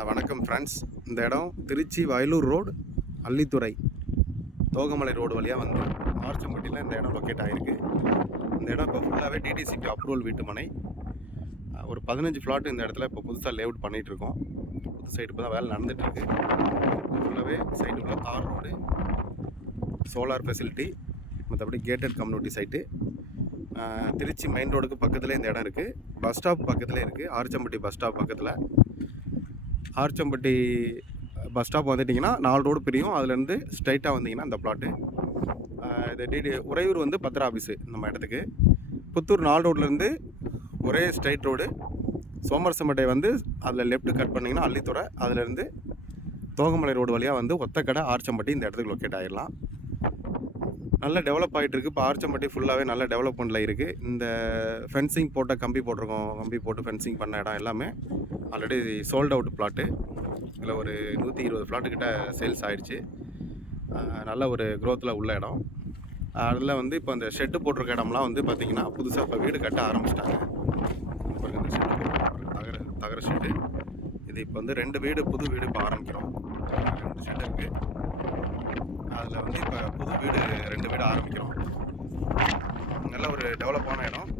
வணக்கம் ஃப்ரெண்ட்ஸ். இந்த இடம் திருச்சி வயலூர் ரோடு, அள்ளித்துறை, தோகமலை ரோடு வழியாக வந்து ஆர்ச்சம்பட்டியில் இந்த இடம் லொக்கேட் ஆகிருக்கு. இந்த இடம் இப்போ ஃபுல்லாகவே டிடிசிபி அப்ரூவல் வீட்டு மனை. ஒரு 15 ஃப்ளாட் இந்த இடத்துல இப்போ புதுசாக லேஅவுட் பண்ணிகிட்ருக்கோம். புது சைடு இப்போ தான் வேலை நடந்துகிட்ருக்கு. ஃபுல்லாகவே சைட்டுக்குள்ளே தார் ரோடு, சோலார் ஃபெசிலிட்டி, மற்றபடி gated community site. Trichy main ரோடுக்கு பக்கத்தில் இந்த இடம் இருக்குது. பஸ் ஸ்டாப் பக்கத்தில் இருக்குது. ஆர்ச்சம்பட்டி பஸ் ஸ்டாப் பக்கத்தில். ஆர்ச்சம்பட்டி பஸ் ஸ்டாப் வந்துட்டிங்கன்னா 4 ரோடு பிரியும். அதுலேருந்து ஸ்ட்ரைட்டாக வந்தீங்கன்னா இந்த பிளாட்டு. இது உறையூர் வந்து பத்திர ஆஃபீஸு நம்ம இடத்துக்கு. புத்தூர் 4 ரோட்லேருந்து ஒரே ஸ்ட்ரைட் ரோடு. சோமரசம்பட்டை வந்து அதில் லெஃப்ட் கட் பண்ணிங்கன்னா அள்ளித்துறை. அதுலேருந்து தோகமலை ரோடு வழியாக வந்து ஒத்தக்கடை ஆர்ச்சம்பட்டி இந்த இடத்துக்கு லொக்கேட் ஆகிடலாம். நல்ல டெவலப் ஆகிட்டு இருக்குது. இப்போ ஆர்ச்சம்பட்டி ஃபுல்லாகவே நல்ல டெவலப்மெண்ட்டில் இருக்குது. இந்த ஃபென்சிங் போட்ட கம்பி போட்டிருக்கோம். கம்பி போட்டு ஃபென்சிங் பண்ண இடம் எல்லாமே ஆல்ரெடி சோல்ட் அவுட் பிளாட்டு. இதில் ஒரு 120 ஃப்ளாட்டுக்கிட்ட சேல்ஸ் ஆகிடுச்சு. நல்ல ஒரு க்ரோத்தில் உள்ள இடம். அதில் வந்து இப்போ அந்த ஷெட்டு போட்டிருக்க இடம்லாம் வந்து பார்த்திங்கன்னா புதுசாக இப்போ வீடு கட்ட ஆரம்பிச்சிட்டாங்க. பாருங்க, இந்த ஷெட்டு போட்டு தகர ஷெட்டு. இது இப்போ வந்து 2 வீடு, புது வீடு இப்போ ஆரம்பிக்கிறோம். 2 ஷெட்டு இருக்குது. அதில் வந்து இப்போ புது வீடு 2 வீடு ஆரம்பிக்கிறோம். நல்ல ஒரு டெவலப்பான இடம்.